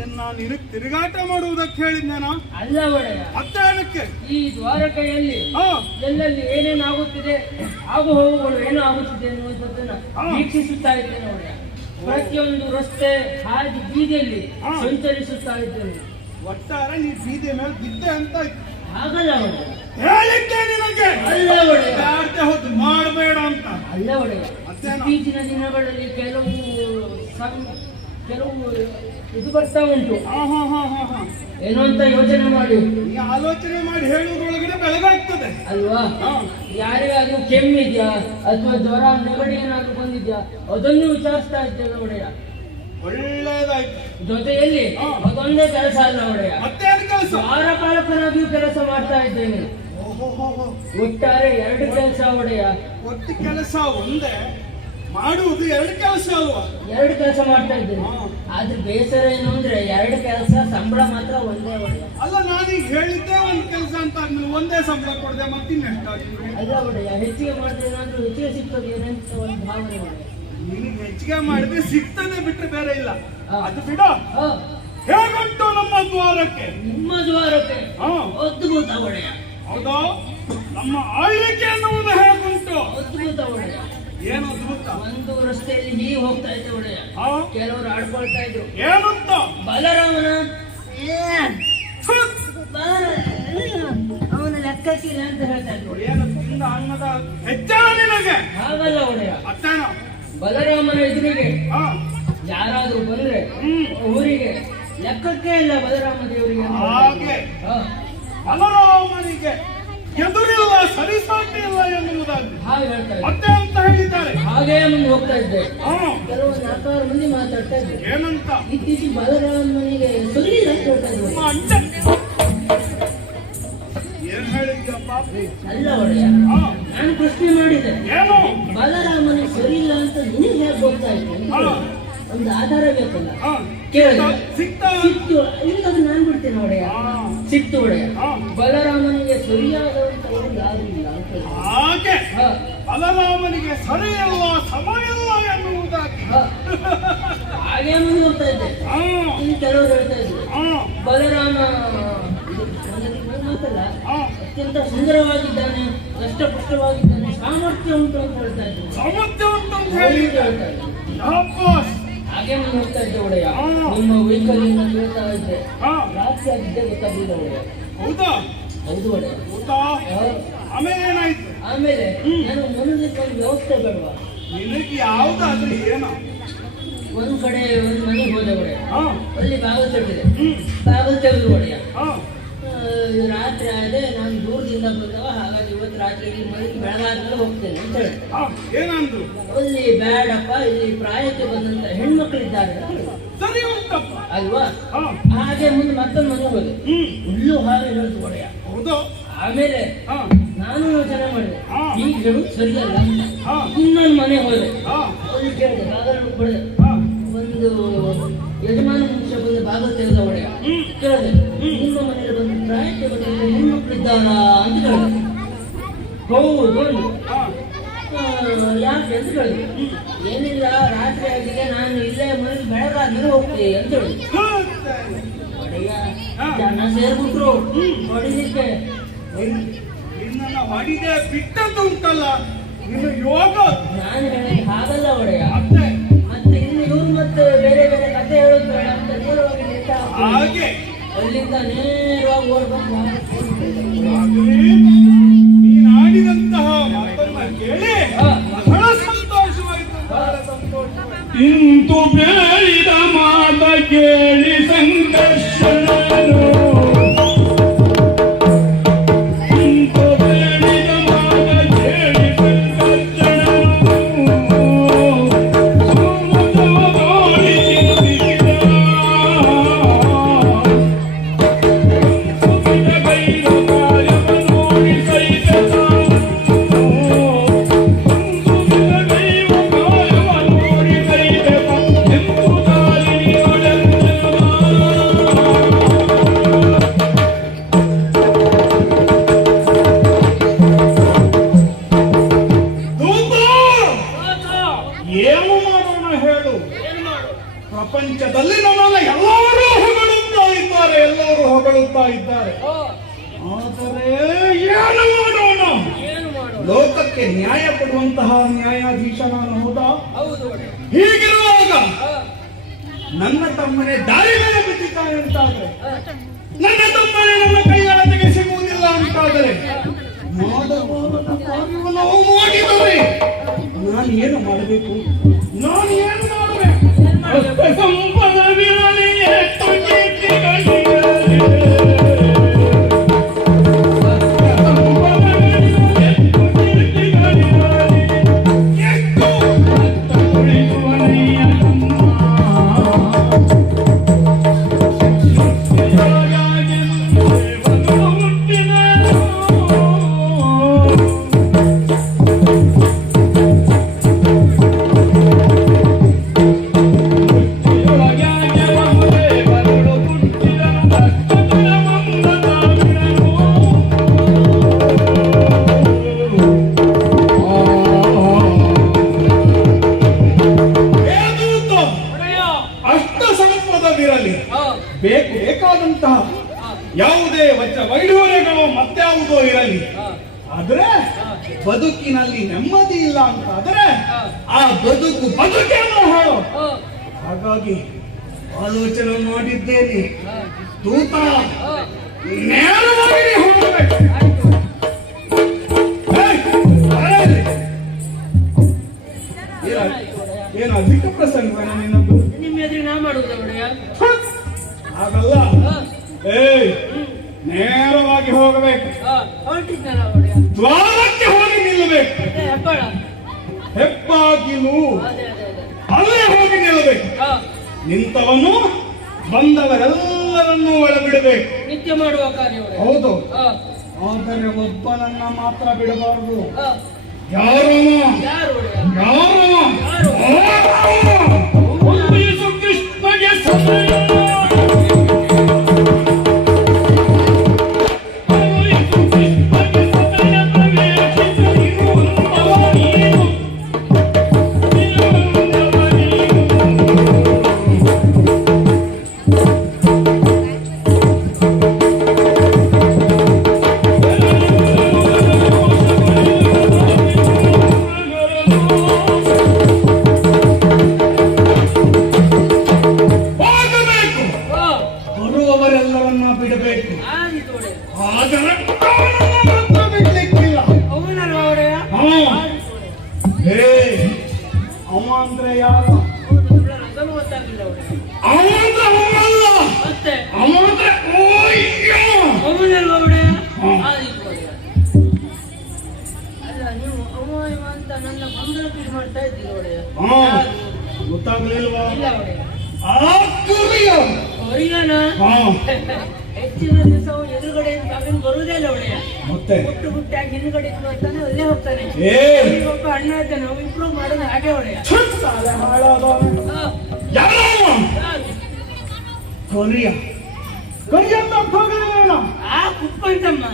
ಏನ್ ನಾನು ನಿನಗ್ ತಿರುಗಾಟ ಮಾಡುವುದಕ್ಕೆ ಹೇಳಿದ್ದೆ ಅಲ್ಲ ಒಡೆಯ. ಈ ದ್ವಾರಕೆಯಲ್ಲಿ ಹಾ. ಎಲ್ಲೆಲ್ಲಿ ಏನೇನು ಆಗುತ್ತಿದೆ ಆಗು ಹೋಗುಗಳು ಏನು ಆಗುತ್ತಿದೆ ಎನ್ನುವಂಥದ್ದನ್ನ ಹಾ. ವೀಕ್ಷಿಸುತ್ತಾ ಇದ್ದೇನೆ ಒಡೆಯ. ಪ್ರತಿಯೊಂದು ರಸ್ತೆ ಹಾಗೆ ಬೀದಿಯಲ್ಲಿ. ಸಂಚರಿಸುತ್ತಾ ಇದ್ದೇನೆ. ಒಟ್ಟಾರೆ ನೀ ಬೀದಿ ಮೇಲೆ ಬಿದ್ದೆ ಅಂತ ಆಗಲ್ಲ ಒಡೆಯ. ಹೇಳಿದ್ದೆ ನಿನಗೆ. ಅಲ್ಲ ಒಡೆಯ. ಯಾರ್ದೆ ಹೊತ್ತು ಮಾಡಬೇಡ ಅಂತ. ಅಲ್ಲ ಒಡೆಯ? ಇತ್ತೀಚಿನ ದಿನಗಳಲ್ಲಿ ಕೆಲವು ಸಂ- ಕೆಲವು ಇದು ಬರ್ತಾ ಉಂಟು. ಹಾ ಹಾ ಹಾ ಹಾ ಹಾ. ಏನು ಅಂತ ಯೋಚನೆ ಮಾಡಿ. ಈ ಆಲೋಚನೆ ಮಾಡಿ ಹೇಳುವುದರೊಳಗಡೆ ಬೆಳಗಾಗ್ತದೆ. ಅಲ್ವಾ? ಹಾ. ಯಾರಿಗಾದ್ರೂ ಕೆಮ್ಮಿದ್ಯಾ ಅಥವಾ ಜ್ವರ ನೆಗಡಿ ಏನಾದ್ರೂ ಬಂದಿದ್ಯಾ ಅದನ್ನು ವಿಚಾರಿಸ್ತಾ ಇದ್ದೇವೆ ಒಡೆಯ ಒಳ್ಳೇದಾಯ್ತು. ಜೊತೆಯಲ್ಲಿ ಅದೊಂದೇ ಕೆಲಸ ಅಲ್ಲ ಒಡೆಯ ಮತ್ತೇನು ಕೆಲಸ? ದ್ವಾರಪಾಲಕನಾಗಿಯೂ ಕೆಲಸ ಮಾಡ್ತಾ ಇದ್ದೇನೆ. ಒಟ್ಟಾರೆ ಎರಡು ಕೆಲಸ ಒಡೆಯ ಒಟ್ಟು ಕೆಲಸ ಒಂದೇ. ಮಾಡುವುದು ಎರಡು ಕೆಲಸ ಅಲ್ವಾ? ಎರಡು ಕೆಲಸ ಮಾಡ್ತಾ ಇದ್ದೀನಿ. ಆದ್ರೆ ಬೇಸರ ಏನು ಅಂದ್ರೆ ಎರಡು ಕೆಲಸ ಸಂಬಳ ಮಾತ್ರ ಒಂದೇ ಒಳ್ಳೆ. ಅಲ್ಲ ನಾನೀಗ ಹೇಳಿದ್ದೆ ಒಂದ್ ಕೆಲಸ ಅಂತ ಆದ್ಮೇಲೆ ಒಂದೇ ಸಂಬಳ ಕೊಡದೆ ಮತ್ತಿನ್ನೆಷ್ಟು ಅಲ್ಲ ಒಡೆಯ ಹೆಚ್ಚಿಗೆ ಮಾಡಿದ್ರೆ ಏನಾದ್ರೂ ಹೆಚ್ಚಿಗೆ ಸಿಗ್ತದೆ ಏನಂತ ಒಂದು ಭಾವನೆ ನಿನಗೆ ಹೆಚ್ಚಿಗೆ ಮಾಡಿದ್ರೆ ಸಿಗ್ತದೆ ಬಿಟ್ಟರೆ ಬೇರೆ ಇಲ್ಲ. ಅದು ಬಿಡ. ಹೇಗುಂಟು ನಮ್ಮ ದ್ವಾರಕ್ಕೆ? ನಿಮ್ಮ ದ್ವಾರಕ್ಕೆ? ಅದ್ಭುತ ಒಡೆಯ. ಹೌದಾ? ನಮ್ಮ ಆಳ್ವಿಕೆ ಅನ್ನುವುದು ಹೇಗುಂಟು? ಅದ್ಭುತ ಒಡೆಯ. ಏನು ಅದ್ಭುತ? ಒಂದು ರಸ್ತೆಯಲ್ಲಿ ಹೀಗೆ ಹೋಗ್ತಾ ಇದ್ದೆ ಒಡೆಯ ಹಾ? ಕೆಲವರು ಆಡ್ಕೊಳ್ತಾ ಇದ್ರು. ಏನಂತ? ಬಲರಾಮನ? ಥುತ್! ಅವನ ಲೆಕ್ಕಕ್ಕಿಲ್ಲ ಅಂತ ಹೇಳ್ತಾ ಇದ್ರು. ಏನು ತಿಂದ ಅನ್ನದ ಹೆಚ್ಚಳ ನಿನಗೆ. ಹಾಗಲ್ಲ ಒಡೆಯ ಅತ್ತೇನ ಬಲರಾಮನ ಎದುರಿಗೆ ಹಾ. ಯಾರಾದ್ರೂ ಬಂದ್ರೆ ಹ್ಮ್. ಊರಿಗೆ ಲೆಕ್ಕಕ್ಕೆ ಇಲ್ಲ ಬಲರಾಮ ದೇವರಿಗೆ ಅಂತ. ಹಾಗೆ. ಹಾ, ಬಲರಾಮನಿಗೆ. ಎದುರಿಲ್ಲ ಸರಿಸಾಟಿ ಇಲ್ಲ ಎನ್ನುವುದಾಗಿ. ಹಾಗೆ ಹೇಳ್ತಾ ಮತ್ತೆ ಅಂತ ಹೇಳಿದ್ದಾರೆ. ಹಾಗೇ ಮುಂದೆ ಹೋಗ್ತಾ ಇದ್ದೆ. ಹಾ. ಕೆಲವು ನಾಲ್ಕಾರು ಮಂದಿ ಮಾತಾಡ್ತಾ ಇದ್ದೆ. ಏನಂತ? ಇತ್ತೀಚೆಗೆ ಬಲರಾಮನಿಗೆ ಸುರಿಯಿಲ್ಲ ಅಂತ ಹೇಳ್ತಾ ಇದ್ರು. ನಿಮ್ಮ ಏನ್ ಹೇಳಿದ್ಯಪ್ಪ? ಅಲ್ಲ ಒಡೆಯ ಹಾ. ನಾನು ಪ್ರಶ್ನೆ ಮಾಡಿದೆ ಏನು? ಬಲರಾಮನಿಗೆ ಸರಿ ಇಲ್ಲ ಅಂತ ನಿನಗೆ ಹೇಗೆ ಗೊತ್ತಾಯ್ತು ಹಾ. ಒಂದು ಆಧಾರ ಬೇಕಲ್ಲ? ಕೇಳಿದೆ. ಸಿಕ್ತು ಇಲ್ಲದ ನಾನು ಬಿಡ್ತೇನೆ ಒಡೆಯ ಸಿಕ್ತು ಒಡೆಯ. ಬಲರಾಮನಿಗೆ ಸರಿಯಾದಂತವರು ಯಾರು ಇಲ್ಲ. ಹಾಗೆ. ಬಲರಾಮನಿಗೆ ಸರಿಯಲ್ಲ ಸಮಯಲ್ಲ ಎನ್ನುವುದಾಗಿ. ಹಾಗೇನು ನೋಡ್ತಾ ಇದ್ದೆ. ಹಾ. ಇನ್ನು ಕೆಲವರು ಹೇಳ್ತಾ ಇದ್ರು. ಬಲರಾಮ ಮಾತಲ್ಲ. ಅತ್ಯಂತ ಸುಂದರವಾಗಿದ್ದಾನೆ ಕಷ್ಟಪುಷ್ಟವಾಗಿದ್ದಾನೆ ಸಾಮರ್ಥ್ಯ ಉಂಟು ಅಂತ ಹೇಳ್ತಾ ಇದ್ರು. ಸಾಮರ್ಥ್ಯ ಉಂಟು ಅಂತ ಹೇಳಿ ಹೇಳ್ತಾ ಇದ್ರು. ಹಾಗೆ ಹೋಗ್ತಾ ಇದ್ದೆ ಒಡೆಯ. ನಿಮ್ಮ ವೈಖರಿಯನ್ನು ಕೇಳ್ತಾ ಇದ್ದೆ. ರಾತ್ರಿ ಆಗಿದ್ದೆ ಗೊತ್ತಾಗಲಿಲ್ಲ ಒಡೆಯ. ಹೌದಾ? ಹೌದು ಒಡೆಯ. ಹೌದಾ? ಆಮೇಲೆ ಏನಾಯ್ತು? ಆಮೇಲೆ ನಾನು ಮನಸ್ಸಿಗೆ ಒಂದು ವ್ಯವಸ್ಥೆ ಬೇಡವಾ. ನಿನಗೆ ಯಾವ್ದಾದ್ರೂ ಏನೋ. ಒಂದ್ ಕಡೆ ಒಂದ್ ಮನೆಗೆ ಹೋದೆ ಒಡೆಯ. ಅಲ್ಲಿ ಬಾಗಿಲು ತೆಗೆದಿದೆ. ಬಾಗಿಲು ತೆಗೆದು ಒಡೆಯ. ರಾತ್ರಿ ಆದ್ರೆ ನಾನು ದೂರದಿಂದ ಬಂದವ ಹಾಗಾಗಿ ಇವತ್ತು ರಾತ್ರಿ ಮನೆಗೆ ಬೆಳಗಾದ್ಮೇಲೆ ಹೋಗ್ತೇನೆ ಅಂತ ಹೇಳಿ ಏನಂದ್ರು? ಅಲ್ಲಿ ಬೇಡಪ್ಪ ಇಲ್ಲಿ ಪ್ರಾಯಕ್ಕೆ ಬಂದಂತ ಹೆಣ್ಮಕ್ಳಿದ್ದಾರೆ. ಅಲ್ವಾ? ಹಾಗೆ ಮುಂದೆ ಮತ್ತೊಂದು ಮನೆ ಹೋದೆ. ಉಳ್ಳು ಹುಲ್ಲು ಹಾಗೆ ಹೇಳ್ತು ಒಡೆಯ. ಹೌದು. ಆಮೇಲೆ ಹಾ. ನಾನು ಯೋಚನೆ ಮಾಡಿದೆ. ಈಗ ಸರಿಯಲ್ಲ. ಇನ್ನೊಂದು ಮನೆ ಹೋದೆ. ಅಲ್ಲಿ ಕೇಳಿದೆ ಬಾಗಲು ಒಂದು ಯಜಮಾನ ಮನುಷ್ಯ ಬಂದು ಭಾಗ ತೆಗೆದ ಒಡೆಯ ಹ್ಮ್ ಕೇಳಿದೆ ನಿಮ್ಮ ಮನೆಯಲ್ಲಿ ಬಂದು ಬಂದ ಹೆಣ್ಮಕ್ಳಿದ್ದಾರಾ ಅಂತ ಕೇಳಿದೆ ಹೌದು ಯಾಕೆ ಅಂತ ಕೇಳಿದೆ ಏನಿಲ್ಲ ರಾತ್ರಿ ಆಗಿದೆ ನಾನು ಇಲ್ಲೇ ಮನೆಗೆ ಬೆಳಗಾದ್ಮೇಲೆ ಹೋಗ್ತೀನಿ ಅಂತ ಹೇಳಿ ಜನ ಸೇರ್ಬಿಟ್ರು. ಹೊಡಿಲಿಕ್ಕೆ. ನಿನ್ನನ್ನ ಹೊಡಿದೆ ಬಿಟ್ಟದ್ದು ಉಂಟಲ್ಲ. ನಿನ್ನ ಯೋಗ. ನಾನು ಹೇಳಿ ಹಾಗಲ್ಲ ಒಡೆಯ. ಮತ್ತೆ? ಇನ್ನು ಇವ್ರು ಮತ್ತೆ ಬೇರೆ ಬೇರೆ ಕಥೆ ಹೇಳೋದು ಬೇಡ ಅಂತ ಹಾಕ್ಬಿಡಿ. ಹಾಗೆ. ಅಲ್ಲಿಂದ ನೇರವಾಗಿ ಓಡ್ಬೇಕು. ನೀನಾಡಿದಂತಹ ಆಡಿದಂತಹ ಮಾತನ್ನ ಕೇಳಿ ಬಹಳ ಸಂತೋಷವಾಯಿತು. ಬಹಳ ಸಂತೋಷ ಇಂತು ಬೇಡಿದ ಹೊಗಳುತ್ತಾ ಇದ್ದಾರೆ. ಆದರೆ ಏನು ಮಾಡೋಣ? ಲೋಕಕ್ಕೆ ನ್ಯಾಯ ಕೊಡುವಂತಹ ನ್ಯಾಯಾಧೀಶ ನಾನು ಹೌದಾ? ಹೀಗಿರುವಾಗ ನನ್ನ ತಮ್ಮನೇ ದಾರಿ ಮೇಲೆ ಬಿದ್ದಿದ್ದಾನೆ ಅಂತಾದ್ರೆ ನನ್ನ ತಮ್ಮನೇ ನನ್ನ ಕೈಗಾಳತೆಗೆ ಸಿಗುವುದಿಲ್ಲ ಅಂತಾದರೆ ಕಾರ್ಯವನ್ನು ಮಾಡಿದರೆ ನಾನು ಏನು ಮಾಡಬೇಕು? ನಾನು ಏನು ಮಾಡಬೇಕು? ಏನ್ ಆದ್ರೆ ಬದುಕಿನಲ್ಲಿ ನೆಮ್ಮದಿ ಇಲ್ಲ ಅಂತ ಆದ್ರೆ ಆ. ಬದುಕು ಬದುಕೇನೋ ಹೇಳು. ಹಾಗಾಗಿ ಆಲೋಚನೆ ಮಾಡಿದ್ದೇನೆ. ತೂತ ನೇರವಾಗಿ ಹೋಗಬೇಕು. ಏನ- ಅಧಿಕ ಪ್ರಸಂಗ ನಿನ್ನದು? ನಿಮ್ಮ ಎದುರು ನಾ ಮಾಡುವುದ ಹಾಗಲ್ಲ. ಏ ಏಯ್ ನೇರವಾಗಿ ಹೋಗಬೇಕು ದ್ವಾರಕ್ಕೆ ಹೋಗಿ ನಿಲ್ಲಬೇಕು ಹೆಪ್ಪಾಗಿಲು ಅಲ್ಲೇ ಹೋಗಿ ನಿಲ್ಲಬೇಕು ನಿಂತವನು ಬಂದವರೆಲ್ಲರನ್ನೂ ಒಳಬಿಡಬೇಕು ನಿತ್ಯ ಮಾಡುವ ಕಾರ್ಯ ಹೌದು ಆದರೆ ಒಬ್ಬನನ್ನ ಮಾತ್ರ ಬಿಡಬಾರದು ಯಾರು ಯಾರು ಯಾರು? ಕೃಷ್ಣಗೆ ಸಮಯ ಹೆಚ್ಚಿನ ದಿವಸ ಎದುರುಗಡೆ ಅವನು ಬರುವುದೇ ಇಲ್ಲ ಒಳ್ಳೆಯ. ಮತ್ತೆ? ಹುಟ್ಟು ಹುಟ್ಟಾಗಿ ಹಿಂದ್ಗಡೆ ಇದ್ರು ಅಂತಾನೆ ಅಲ್ಲೇ ಹೋಗ್ತಾನೆ. ಒಬ್ಬ ಅಣ್ಣ ಇದ್ದಾನೆ ನಾವು ಇಂಪ್ರೂವ್ ಮಾಡೋದು ಹಾಗೆ ಒಳ್ಳೆಯ? ಕೊರಿಯ ಕೊರಿಯ ಅಂತ ಹೋಗಲಿಲ್ಲ ಆ ಕುಪ್ಪಂತಮ್ಮ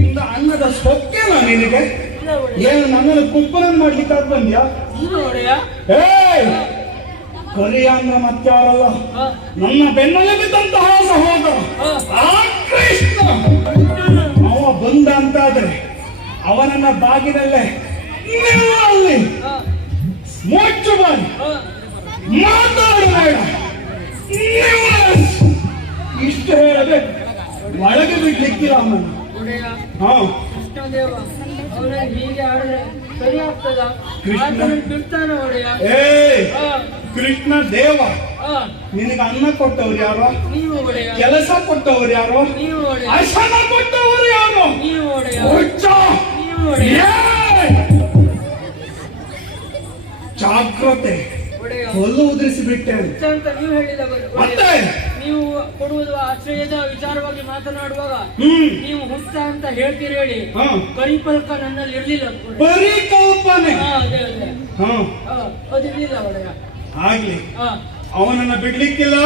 ಇಂದ ಅನ್ನದ ಸೊಕ್ಕೇನ ನಿನಗೆ. ಏನು ನನ್ನನ್ನು ಕುಪ್ಪನ ಮಾಡ್ಲಿಕ್ಕೆ ಬಂದ್ಯಾ? ಏಯ್! ಕೊರಿಯ ಮತ್ತಾರಲ್ಲ? ನನ್ನ ಬೆನ್ನಲ್ಲಿ ಬಿದ್ದಂತಹ ಸಹೋದರ ಆ, ಕೃಷ್ಣ! ಅವ ಬಂದ ಅಂತಾದ್ರೆ ಅವನನ್ನ ಬಾಗಿನಲ್ಲೇ ಅಲ್ಲಿ ಮೋಚು ಬಾರಿ ಮಾತಾಡಬೇಡ ಇಷ್ಟು ಹೇಳಬೇಕು ಒಳಗೆ ಬಿಡ್ಲಿಕ್ಕಿಲ್ಲ ಅವನನ್ನು ಹಾ. ಸರಿ ಆಗ್ತದ? ಬಿಡ್ತಾನ ಒಡೆಯ ಕೃಷ್ಣ ದೇವ. ನಿನಗ ಅನ್ನ ಕೊಟ್ಟವ್ರು ಯಾರು? ಕೆಲಸ ಕೊಟ್ಟವ್ರು ಯಾರು? ನೀವು ಕೊಟ್ಟವ್ರು ಯಾರೋ! ಜಾಗ್ರತೆ. ಹೊಲ್ಲು ಉದುರಿಸಿ ಬಿಟ್ಟೆ ಮತ್ತೆ? ನೀವು ಕೊಡುವುದು ಆಶ್ರಯದ ವಿಚಾರವಾಗಿ ಮಾತನಾಡುವಾಗ ನೀವು ಹುಟ್ಟ ಅಂತ ಹೇಳ್ತೀರಿ ಹೇಳಿ. ಪರಿಕಲ್ಪ ನನ್ನಲ್ಲಿ ಇರ್ಲಿಲ್ಲ. ಪರಿಕಲ್ಪನೆ. ಅದಿರ್ಲಿಲ್ಲ ಒಡೆಯ ಆಗ್ಲಿ. ಅವನನ್ನ ಬಿಡ್ಲಿಕ್ಕಿಲ್ಲ?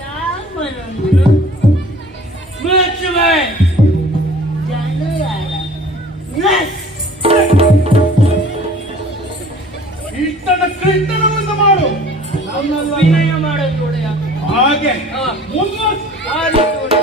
ಯಾರ? ಮಾಡು. ವಿನಯ ಮಾಡೋದು ಹಾಗೆ. ಮುಂದುವರ್ಸು